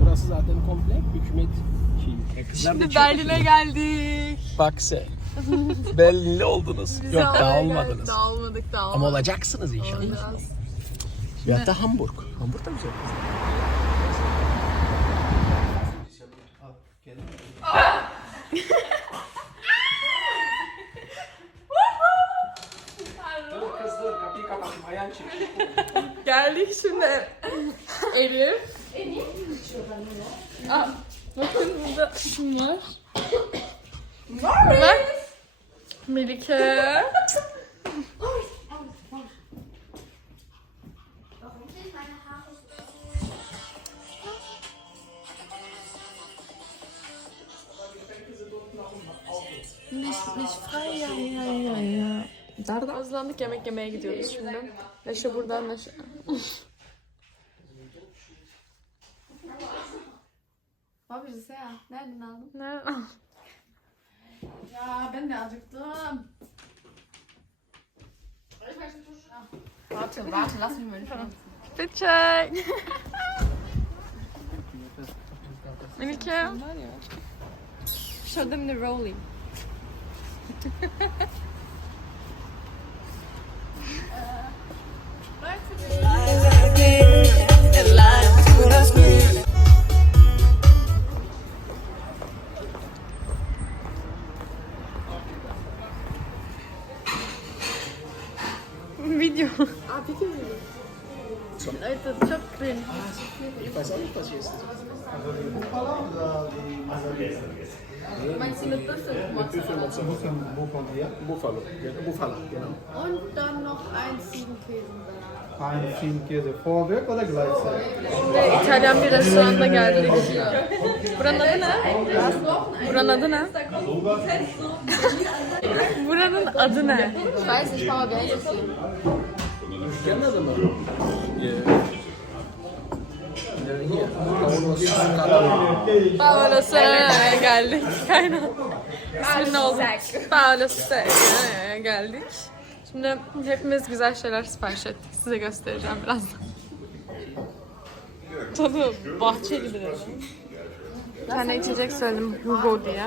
Burası zaten komple hükümet şeyi. Şimdi Berlin'e geldik. Bak sen. Berlinli oldunuz. Biz Yok Daha olmadık daha Ama olacaksınız inşallah. Olacağız. Ya da Hamburg. Hamburg da güzel. Geldik şimdi. Elif. Aa, bakın burada kim var? Melike. Nicht, nicht frei, ja, ja, ja, ja. Nerede? Hazırlandık yemek yemeye gidiyoruz şimdi. Neşe buradan Neşe. Babacısı ya. Nereden aldın? Ne? Ya Warte, warte, lass mich mal nicht Bitchek. Melike. Show them the rolling. Video. Çok cringe. Ich weiß auch nicht, was hier ist. Meinst du eine Büffelmozzarella? Buffalo. Ja, Buffalo, genau. Und dann noch ein Ziegenkäse. Ein Ziegenkäse Vorwerk oder gleichzeitig? Şimdi İtalyan bir restoranda geldik. Buranın adı ne? Buranın adı ne? Buranın adı ne? Ich weiß nicht, Mama, wer ist hier? Kennen adamı. Yeah. Paolo Serra'ya geldik. Aynen. İsmin ne oldu? Paolo Serra'ya geldik. Şimdi hepimiz güzel şeyler sipariş ettik. Size göstereceğim birazdan. Tadı bahçe gibi dedi. Bir tane içecek söyledim Hugo diye.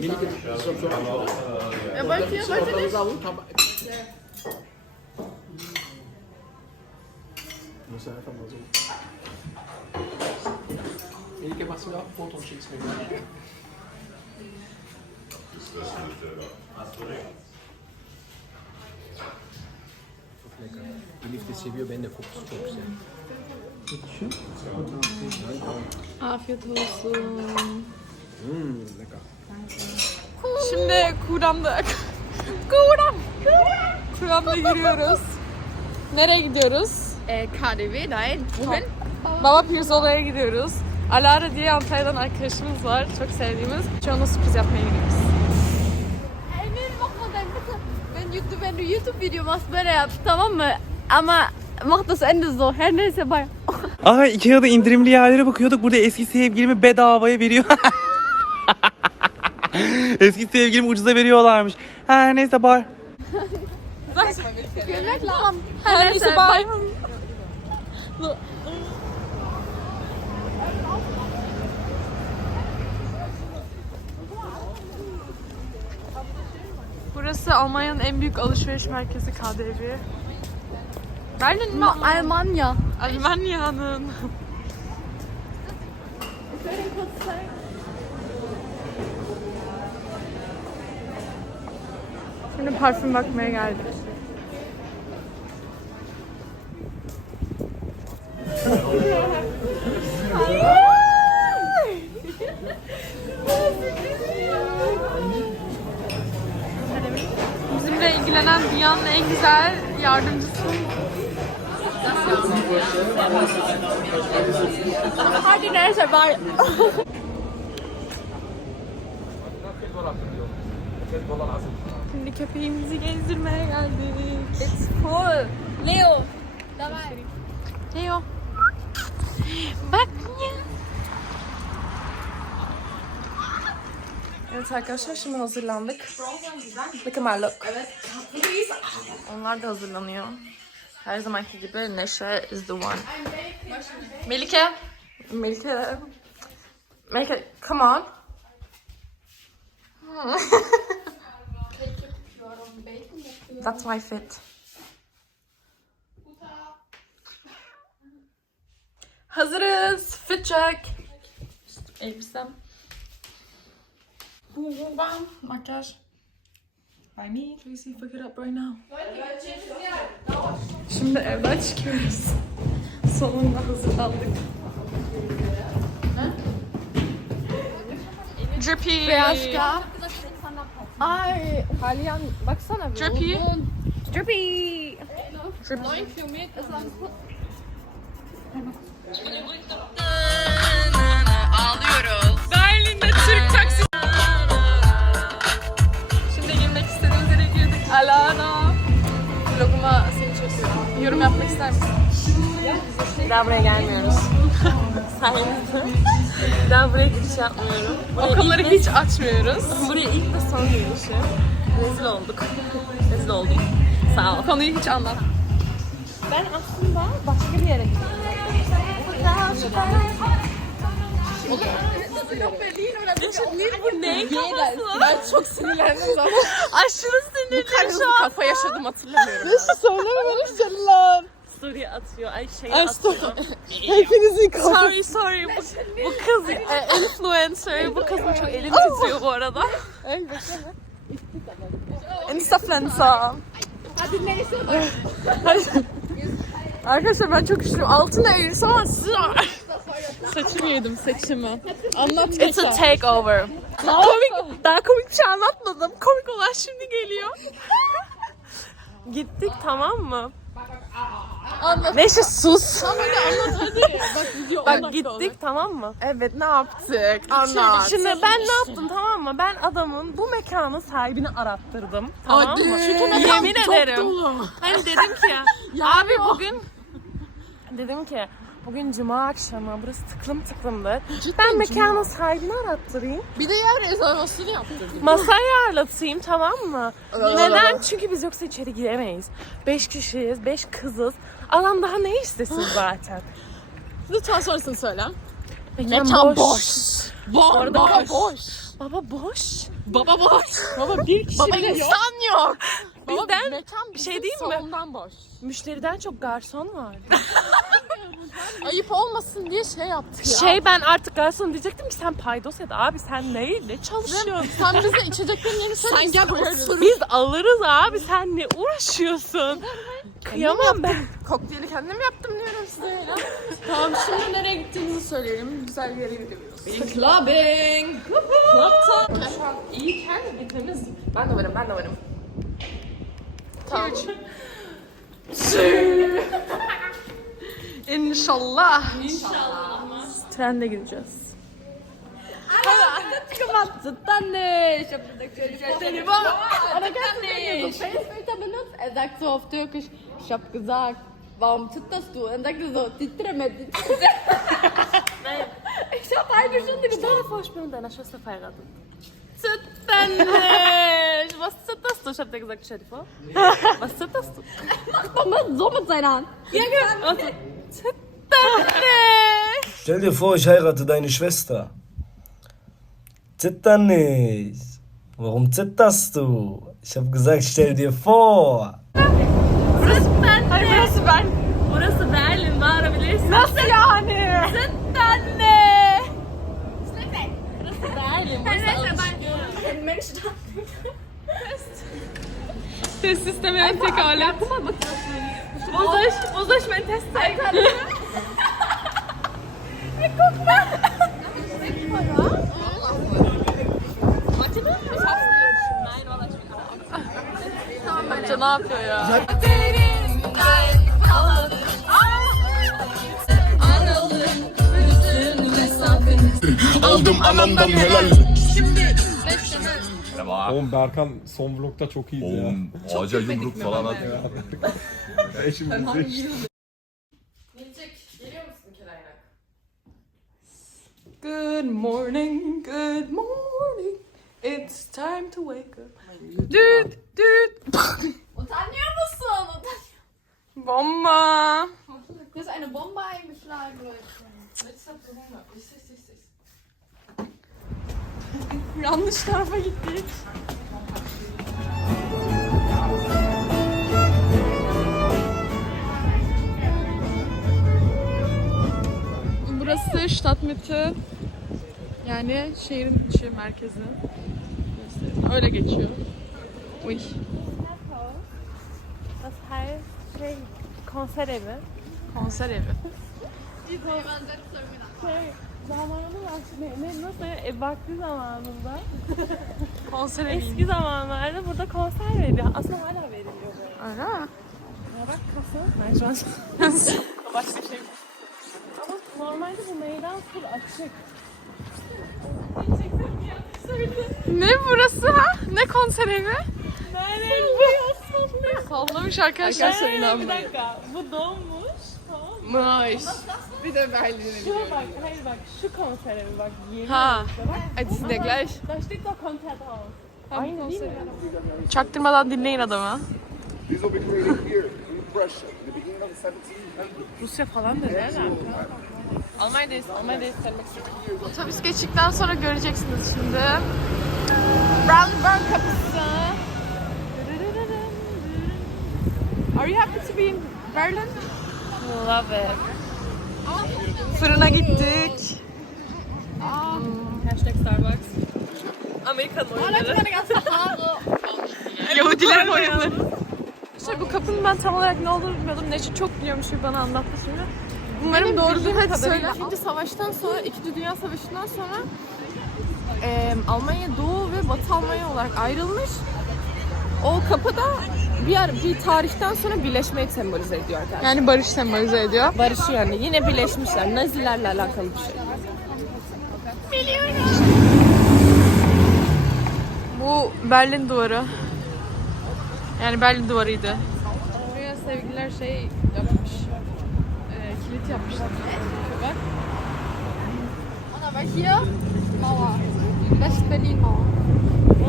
Melike, so, so. Ja, wollt ihr, wollt ihr nicht? Machst du mir auch ein Foto gleich? Çok lecker. Elif de seviyor, ben de kokusu çok güzel. Afiyet olsun. Hmm, lecker. Şimdi Kuram'da... Kuram! Kuram'da giriyoruz. Nereye gidiyoruz? Äh, KDW, nein. Wohin? Baba Pirzola'ya gidiyoruz. Alara diye Antalya'dan arkadaşımız var. Çok sevdiğimiz. Şu anda sürpriz yapmaya gidiyoruz. Wenn, YouTube, wenn du YouTube-Video machst, böyle yap, tamam mı? Ama mach das Ende so. Her neyse bay. Aha Ikea'da indirimli yerlere bakıyorduk. Burada eski sevgilimi bedavaya veriyor. eski sevgilimi ucuza veriyorlarmış. Her neyse bar. Her neyse bay. Burası Almanya'nın en büyük alışveriş merkezi KDV. Berlin mi? Almanya. Almanya'nın. Şimdi parfüm bakmaya geldik. Bizimle ilgilenen dünyanın en güzel yardımcısı. Hadi neyse bay. Şimdi köpeğimizi gezdirmeye geldik. It's cool. Leo. Давай. Leo. Evet arkadaşlar şimdi hazırlandık. Look at my look. Onlar da hazırlanıyor. Her zamanki gibi Neşe is the one. Melike. Melike. Melike come on. That's my fit. Hazırız. Fit check. Elbisem. Boom, boom, bam. Makyaj. By me. Tracy, fuck it up right now. Şimdi evden çıkıyoruz. Sonunda hazırlandık. Drippy. Beyazka. Ay, Halian baksana bir. Drippy. Drippy. Drippy. Buraya giriş yapmıyorum. Okulları hiç açmıyoruz. Buraya ilk ve son girişi. Rezil olduk. Rezil oldum. Sağ ol. Konuyu hiç anlat. Ben aslında başka bir yere gittim. Bu kafası? Ben çok sinirlendim zaten. Aşırı sinirliyim şu an. kafa yaşadım hatırlamıyorum. Story atıyor. Ay şey atıyor. Hepinizin kafa. Sorry sorry. Bu, bu kız e, influencer. Bu kızın çok eli titriyor bu arada. Instafluencer. Hadi neyse Arkadaşlar ben çok üşüyorum. Altına eğilsem ama siz Saçımı yedim saçımı. Anlat It's a takeover. komik, daha komik bir şey anlatmadım. Komik olan şimdi geliyor. Gittik tamam mı? Anlat. Neyse sus. Hadi anlat hadi. Bak video Bak gittik tamam mı? Evet ne yaptık? Anlat. Şimdi ben ne yaptım tamam mı? Ben adamın bu mekanın sahibini arattırdım. Tamam Hadi. mı? Şu mekan Yemin çok ederim. dolu. Hani dedim ki abi bugün dedim ki bugün cuma akşamı burası tıklım tıklımdır. ben mekanın sahibini arattırayım. Bir de yer rezervasyonu yaptırdık. Masayı ayarlatayım tamam mı? Neden? Çünkü biz yoksa içeri giremeyiz. Beş kişiyiz, beş kızız. Adam daha ne istesin zaten? Lütfen sonrasını söyle. Mekan boş. Boş. Orada boş. Baba boş. Baba boş. Baba bir kişi Baba bile yok. insan yok. Baba Bizden mekan bir şey diyeyim mi? salondan boş. Müşteriden çok garson var. Ayıp olmasın diye şey yaptık ya. Şey ben artık garson diyecektim ki sen paydos et abi sen neyle çalışıyorsun? Sen bize içeceklerin yerini söyle. Sen gel buraya. Biz alırız abi sen ne uğraşıyorsun? Kıyamam ben. Kokteyli kendim yaptım diyorum size ya. tamam şimdi nereye gittiğimizi söyleyelim. Güzel bir yere gidiyoruz. Clubbing. Club Şu an iyiyken gitmemiz... Ben de varım, ben de varım. Tamam. İnşallah. Trenle gideceğiz. Dann nicht. Ich hab gesagt, ich hab Telefon. Aber ganz ehrlich, so Facefilter benutzt. Ich hab gesagt, warum zitterst du? Und dann sagt er so, titreme, titreme. Ich hab eine Stunde Stell gebraucht. dir vor, ich bin mit deiner Schwester verheiratet. Zittern nicht! Was zitterst du? Ich hab dir gesagt, stell dir vor. Was zitterst du? Mach mal so mit seiner Hand. Ja, genau. Also, zittern nicht! Stell dir vor, ich heirate deine Schwester. Zitter nicht. Warum zitterst du? Ich habe gesagt, stell dir vor. Burası ben. Hayır burası ben. Burası Berlin bağırabilirsin. Nasıl yani? Zittern nicht! Burası Berlin. Burası Test istemeyen tek alet. Uzaş, uzaş mein Test zeigen. Bence ne yapıyor ya? Aldım anamdan helal. Merhaba. Oğlum Berkan son vlogda çok iyiydi ya. Oğlum ağaca yumruk falan atıyor. Şimdi bizi Good morning, good morning. It's time to wake up. Düt düt. Utanıyor musun? Bomba. Du hast eine Bombe eingeschlagen, Leute. Yanlış tarafa gittik. Burası Stadtmitte. Yani şehrin içi merkezi. Öyle geçiyor. Uy. Das heißt şey konser evi. Konser evi. Şey zamanında ne, ne nasıl e, vakti zamanında Konser eski zamanlarda burada konser veriyor. Aslında hala veriliyor böyle. Öyle mi? Ya bak kasa. Ben şu an başka şey. Ama normalde bu meydan full açık. Ne burası ha? Ne konser evi? Nereye? Sallamış arkadaşlar. Arkadaşlar bir dakika. Bu donmuş. Tamam mı? Nice. Şuna bak. Hayır bak. Şu konser evi bak. Yeni Ha. olmuş. Bak. Hadi siz de gleich. Da steht doch Konzerthaus. Aynı değil mi? Çaktırmadan dinleyin adamı. Rusya falan da ne alaka? Almanya'dayız. Almanya'dayız. Otobüs geçtikten sonra göreceksiniz şimdi. Brandenburg kapısı. Are you happy to be in Berlin? Love it. Fırına gittik. Hashtag Starbucks. Amerikan oyunları. Yahudilerin oyunları. İşte bu kapının ben tam olarak ne olduğunu bilmiyordum. Neşe çok biliyormuş gibi bana anlattı şimdi. Umarım doğrudur. Hadi söyle. İkinci savaştan sonra, İkinci Dünya Savaşı'ndan sonra e, Almanya Doğu ve Batı Almanya olarak ayrılmış. O kapı da bir, yer- bir tarihten sonra birleşmeyi sembolize ediyor arkadaşlar. Yani barış sembolize ediyor. Barışı yani yine birleşmişler. Nazilerle alakalı bir şey. Bu Berlin duvarı. Yani Berlin duvarıydı. Buraya sevgililer şey yapmış. Ee, kilit yapmışlar. Bak. Aber hier Mauer. West-Berlin Mauer.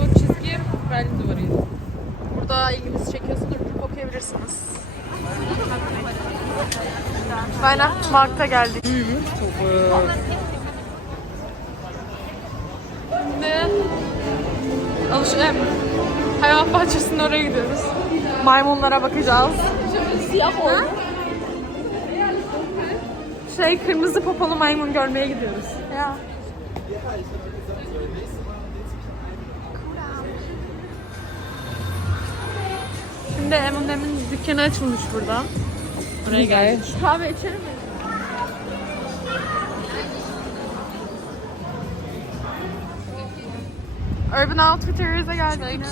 O çizgi Berlin duvarıydı. Burada ilginizi çekiyorsa durup okuyabilirsiniz. Weihnachtsmarkt'a geldik. Şimdi alış em, hayvan bahçesinin oraya gidiyoruz. Maymunlara bakacağız. Siyah oldu. Şey kırmızı popolu maymun görmeye gidiyoruz. Ya. Şimdi M&M'in dükkanı açılmış burada. Oraya geldik. Kahve içelim mi? Urban Outfitters'a geldik.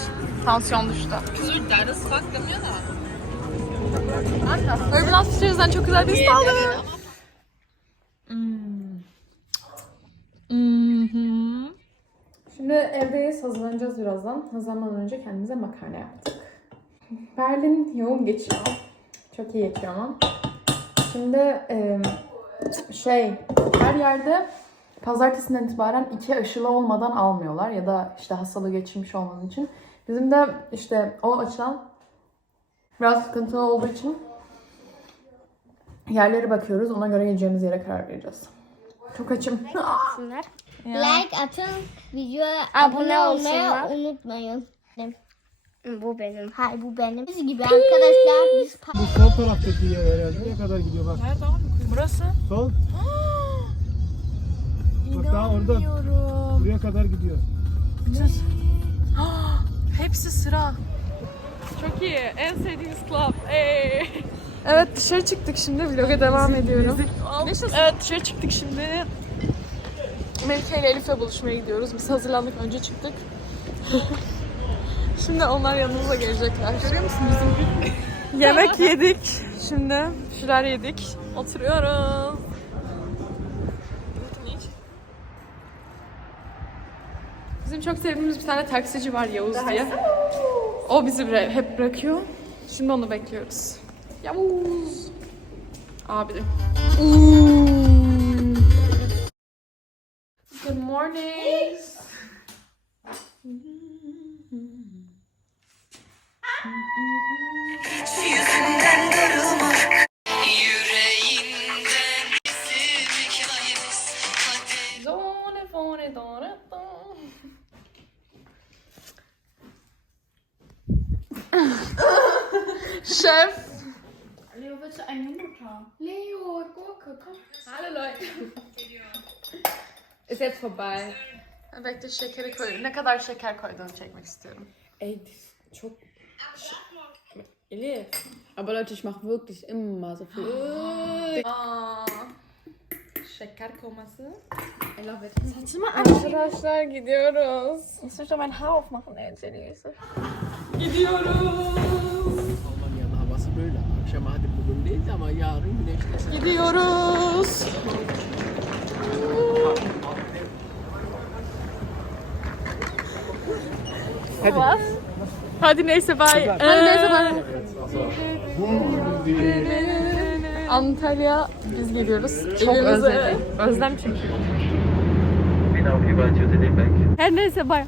Tansiyon düştü. Urban Outfitters'dan çok güzel bir üst aldım. Hmm. Şimdi evdeyiz, hazırlanacağız birazdan. Hazırlanmadan önce kendimize makarna yaptık. Berlin yoğun geçiyor. Çok iyi geçiyor ama. Şimdi e, şey, her yerde pazartesinden itibaren iki aşılı olmadan almıyorlar ya da işte hastalığı geçirmiş olmanın için. Bizim de işte o açıdan biraz sıkıntılı olduğu için yerlere bakıyoruz. Ona göre gideceğimiz yere karar vereceğiz. Çok açım. Like atın, videoya Abone abone olmayı unutmayın. Bu benim. Hayır bu benim. Biz gibi arkadaşlar biz Bu sol taraftaki yer herhalde. Ne kadar gidiyor bak. Nerede abi? Burası. Sol. Bak daha orada. Buraya kadar gidiyor. Hepsi sıra. Çok iyi. En sevdiğimiz club. Hey. Evet dışarı çıktık şimdi. Vloga devam ediyorum. Evet dışarı çıktık şimdi. Melike ile Elif'le buluşmaya gidiyoruz. Biz hazırlandık önce çıktık. şimdi onlar yanımıza gelecekler. Görüyor musun bizim Yemek yedik. Şimdi şeyler yedik. Oturuyoruz. Bizim çok sevdiğimiz bir tane taksici var Yavuz diye. O bizi hep bırakıyor. Şimdi onu bekliyoruz. Yavuz. Abi de. Chef. Leo, willst du einen Joghurt haben? Leo, Gurke, komm. Hallo Leute. Ist jetzt vorbei. Bekle şekeri koy. Ne kadar şeker koyduğunu çekmek istiyorum. Ey, das ist çok... Elif. Aber Leute, ich mache wirklich immer so viel. Aa. Şeker koması. I love it. Arkadaşlar gidiyoruz. Schon mein Haar aufmachen, ey, Yusuf. Almanya'nın havası böyle. Akşam hadi bugün değil ama yarın güneşli. Gidiyoruz. Hadi. Hadi neyse bay. Hadi neyse bay. Antalya biz geliyoruz. Çok özledim. Özlem çünkü. Her neyse bay.